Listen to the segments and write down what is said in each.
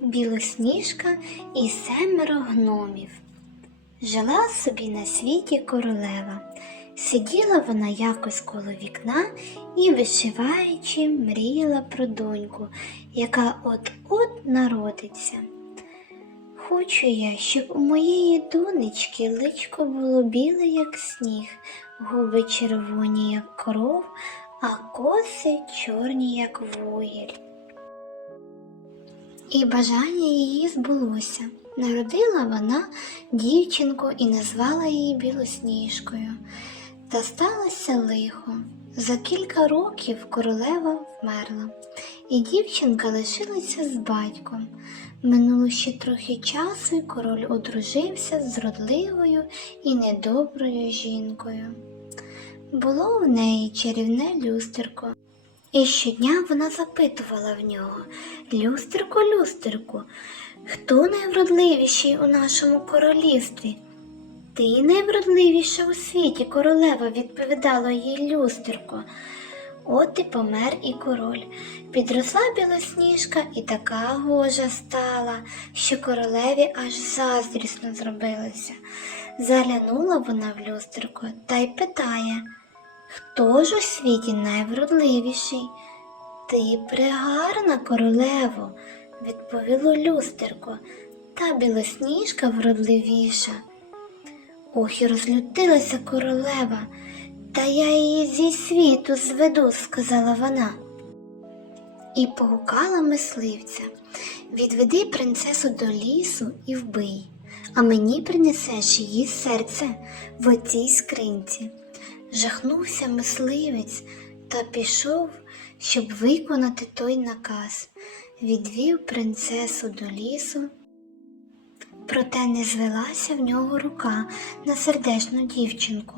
Білосніжка і семеро гномів. Жила собі на світі королева. Сиділа вона якось коло вікна і, вишиваючи, мріяла про доньку, яка от-от народиться. Хочу я, щоб у моєї донечки личко було біле, як сніг, губи червоні, як кров, а коси чорні, як вугіль. І бажання її збулося. Народила вона дівчинку і назвала її білосніжкою. Та сталося лихо. За кілька років королева вмерла, і дівчинка лишилася з батьком. Минуло ще трохи часу, і король одружився з зродливою і недоброю жінкою. Було в неї чарівне люстерко, і щодня вона запитувала в нього Люстерку, люстерку, хто найвродливіший у нашому королівстві? Ти найвродливіша у світі, королева, відповідала їй люстерко. От і помер і король. Підросла білосніжка і така гожа стала, що королеві аж заздрісно зробилося. Заглянула вона в люстерко та й питає, хто ж у світі найвродливіший? Ти пригарна, королево, відповіло люстерко, та білосніжка вродливіша. Ох, і розлютилася королева, та я її зі світу зведу, сказала вона. І погукала мисливця Відведи принцесу до лісу і вбий, а мені принесеш її серце в оцій скринці. Жахнувся мисливець та пішов, щоб виконати той наказ. Відвів принцесу до лісу. Проте не звелася в нього рука на сердечну дівчинку.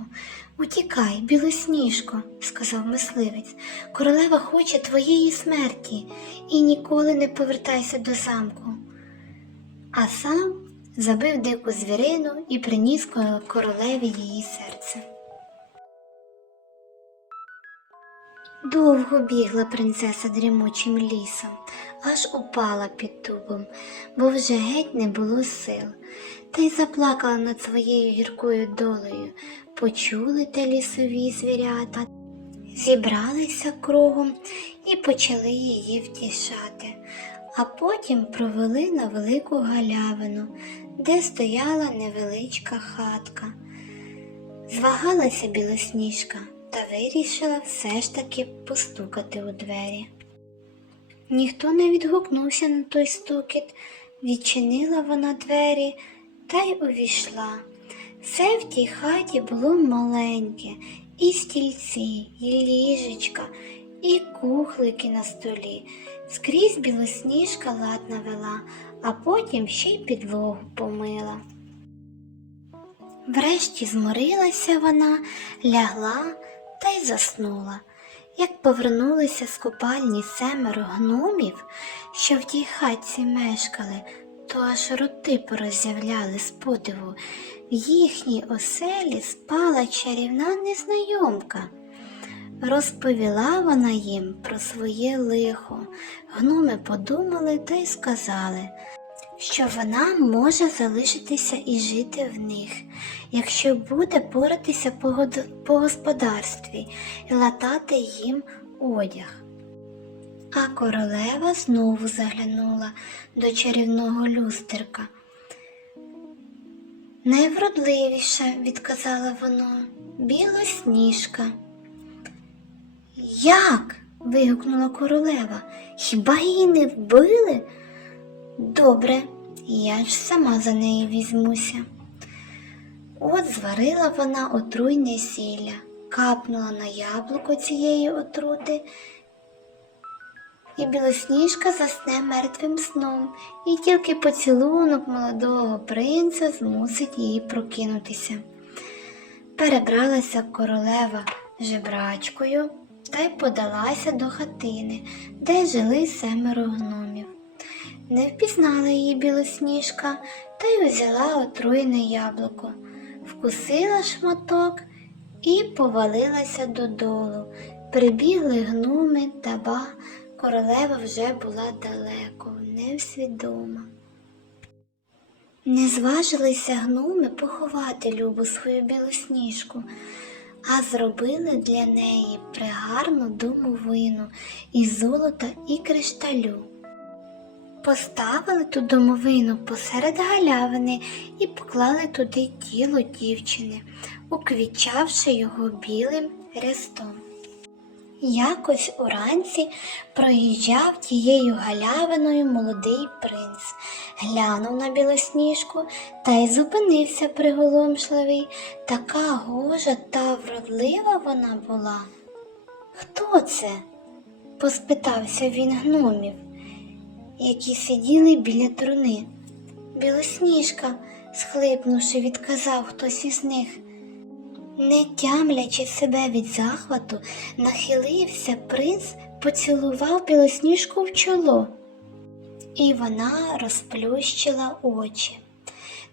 Утікай, білосніжко, сказав мисливець, королева хоче твоєї смерті і ніколи не повертайся до замку. А сам забив дику звірину і приніс королеві її серце. Довго бігла принцеса дрімучим лісом, аж упала під дубом, бо вже геть не було сил, та й заплакала над своєю гіркою долею. Почули те лісові звірята, зібралися кругом і почали її втішати, а потім провели на велику галявину, де стояла невеличка хатка. Звагалася білосніжка та вирішила все ж таки постукати у двері. Ніхто не відгукнувся на той стукіт, відчинила вона двері та й увійшла. Все в тій хаті було маленьке, і стільці, і ліжечка, і кухлики на столі. Скрізь білосніжка лад навела, а потім ще й підлогу помила. Врешті зморилася вона, лягла та й заснула. Як повернулися з купальні семеро гномів, що в тій хатці мешкали, то аж роти пороззявляли з подиву. В їхній оселі спала чарівна незнайомка. Розповіла вона їм про своє лихо. Гноми подумали та й сказали, що вона може залишитися і жити в них, якщо буде поратися по, господарстві і латати їм одяг. А королева знову заглянула до чарівного люстерка. Найвродливіша, відказала воно, білосніжка. Як? вигукнула королева. Хіба її не вбили? Добре, я ж сама за неї візьмуся. От зварила вона отруйне сілля, капнула на яблуко цієї отрути, і білосніжка засне мертвим сном, і тільки поцілунок молодого принца змусить її прокинутися. Перебралася королева жебрачкою та й подалася до хатини, де жили семеро гномів. Не впізнала її білосніжка та й узяла отруєне яблуко, вкусила шматок і повалилася додолу. Прибігли гноми та ба. королева вже була далеко, невсвідома. Не зважилися гноми поховати любу свою білосніжку, а зробили для неї пригарну домовину із золота і кришталю. Поставили ту домовину посеред галявини і поклали туди тіло дівчини, уквічавши його білим рястом. Якось уранці проїжджав тією галявиною молодий принц, глянув на білосніжку та й зупинився приголомшливий. Така гожа та вродлива вона була. Хто це? поспитався він гномів, які сиділи біля труни. Білосніжка, схлипнувши, відказав хтось із них. Не тямлячи себе від захвату, нахилився принц, поцілував білосніжку в чоло, і вона розплющила очі.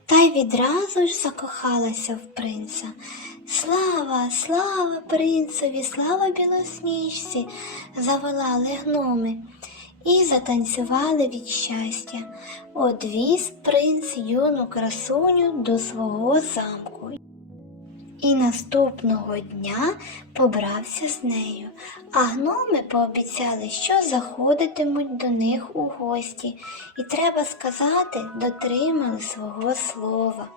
Та й відразу ж закохалася в принца. Слава, слава принцеві, слава білосніжці, заволали гноми і затанцювали від щастя. Одвіз принц юну красуню до свого замку і наступного дня побрався з нею, а гноми пообіцяли, що заходитимуть до них у гості, і, треба сказати, дотримали свого слова.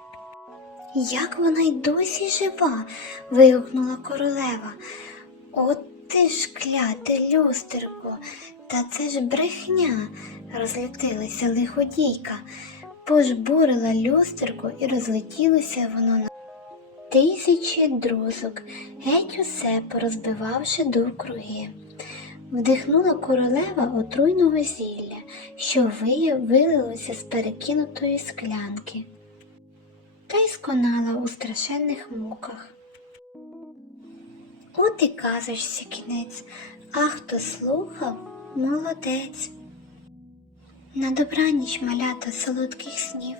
Як вона й досі жива? вигукнула королева. От ти ж кляте люстерко, та це ж брехня, розлютилася лиходійка, пожбурила люстерко і розлетілося воно на тисячі друзок, геть усе порозбивавши довкруги. Вдихнула королева отруйного зілля, що вилилося з перекинутої склянки, та й сконала у страшенних муках. От і казочці кінець, а хто слухав, молодець. На добраніч малята солодких снів.